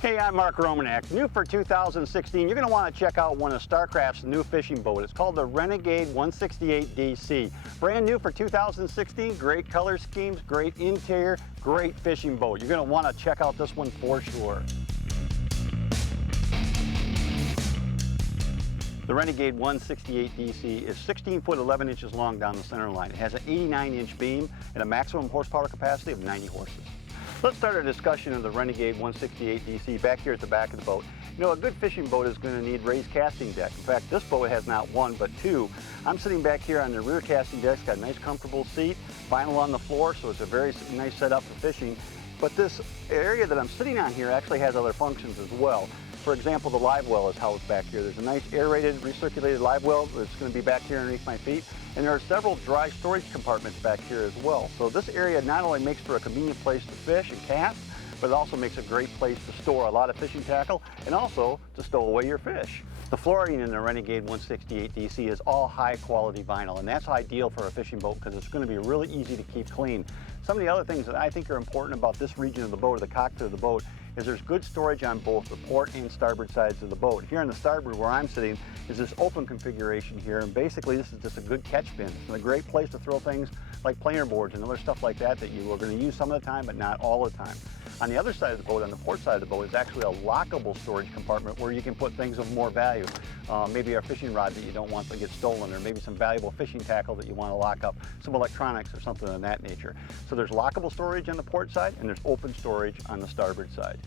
Hey, I'm Mark Romanek. New for 2016, you're going to want to check out one of Starcraft's new fishing boat. It's called the Renegade 168 DC. Brand new for 2016, great color schemes, great interior, great fishing boat. You're going to want to check out this one for sure. The Renegade 168 DC is 16 foot 11 inches long down the center line. It has an 89-inch beam and a maximum horsepower capacity of 90 horses. Let's start our discussion of the Renegade 168 DC back here at the back of the boat. You know, a good fishing boat is going to need raised casting deck. In fact, this boat has not one, but two. I'm sitting back here on the rear casting deck. It's got a nice comfortable seat, vinyl on the floor, so it's a very nice setup for fishing. But this area that I'm sitting on here actually has other functions as well. For example, the live well is housed back here. There's a nice aerated, recirculated live well that's going to be back here underneath my feet. And there are several dry storage compartments back here as well. So this area not only makes for a convenient place to fish and cast, but it also makes a great place to store a lot of fishing tackle and also to stow away your fish. The flooring in the Renegade 168 DC is all high quality vinyl, and that's ideal for a fishing boat because it's going to be really easy to keep clean. Some of the other things that I think are important about this region of the boat, or the cockpit of the boat, is there's good storage on both the port and starboard sides of the boat. Here on the starboard where I'm sitting is this open configuration here, and basically this is just a good catch bin. It's a great place to throw things like planer boards and other stuff like that that you are going to use some of the time, but not all the time. On the other side of the boat, on the port side of the boat, is actually a lockable storage compartment where you can put things of more value. Maybe a fishing rod that you don't want to get stolen, or maybe some valuable fishing tackle that you want to lock up, some electronics or something of that nature. So there's lockable storage on the port side and there's open storage on the starboard side.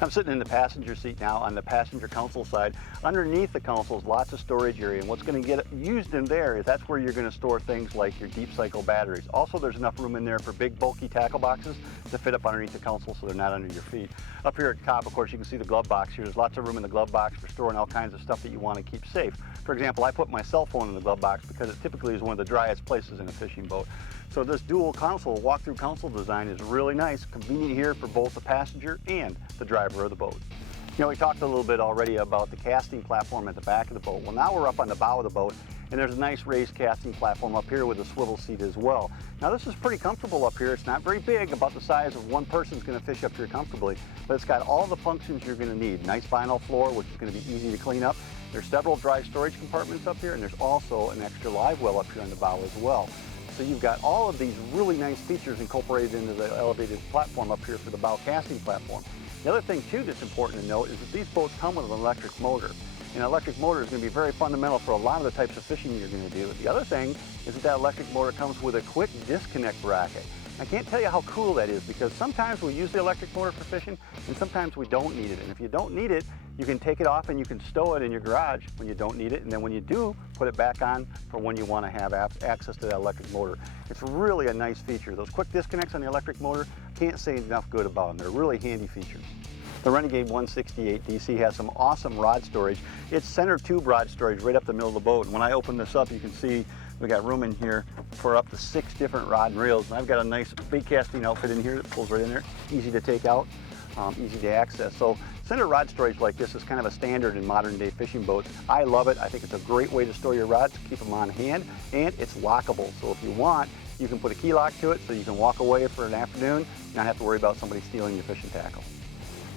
I'm sitting in the passenger seat now on the passenger console side. Underneath the console is lots of storage area, and what's going to get used in there is that's where you're going to store things like your deep cycle batteries. Also, there's enough room in there for big bulky tackle boxes to fit up underneath the console so they're not under your feet. Up here at the top, of course, you can see the glove box here. There's lots of room in the glove box for storing all kinds of stuff that you want to keep safe. For example, I put my cell phone in the glove box because it typically is one of the driest places in a fishing boat. So this dual console, walk-through console design is really nice, convenient here for both the passenger and the driver of the boat. You know, we talked a little bit already about the casting platform at the back of the boat. Well, now we're up on the bow of the boat, and there's a nice raised casting platform up here with a swivel seat as well. Now this is pretty comfortable up here. It's not very big, about the size of one person's going to fish up here comfortably, but it's got all the functions you're going to need. Nice vinyl floor, which is going to be easy to clean up. There's several dry storage compartments up here, and there's also an extra live well up here on the bow as well. So you've got all of these really nice features incorporated into the elevated platform up here for the bow casting platform. The other thing too that's important to note is that these boats come with an electric motor. And an electric motor is going to be very fundamental for a lot of the types of fishing you're going to do. The other thing is that electric motor comes with a quick disconnect bracket. I can't tell you how cool that is because sometimes we use the electric motor for fishing and sometimes we don't need it. And if you don't need it, you can take it off and you can stow it in your garage when you don't need it. And then when you do, put it back on for when you want to have access to that electric motor. It's really a nice feature. Those quick disconnects on the electric motor, can't say enough good about them. They're really handy features. The Renegade 168 DC has some awesome rod storage. It's center tube rod storage right up the middle of the boat. And when I open this up, you can see we got room in here for up to 6 different rod and reels. And I've got a nice bait casting outfit in here that pulls right in there. Easy to take out, easy to access. So center rod storage like this is kind of a standard in modern day fishing boats. I love it. I think it's a great way to store your rods, keep them on hand, and it's lockable. So if you want, you can put a key lock to it so you can walk away for an afternoon, not have to worry about somebody stealing your fishing tackle.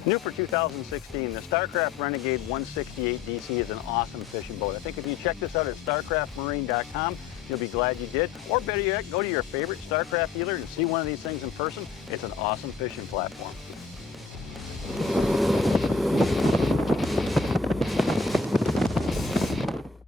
New for 2016, the Starcraft Renegade 168 DC is an awesome fishing boat. I think if you check this out at starcraftmarine.com, you'll be glad you did. Or better yet, go to your favorite Starcraft dealer and see one of these things in person. It's an awesome fishing platform.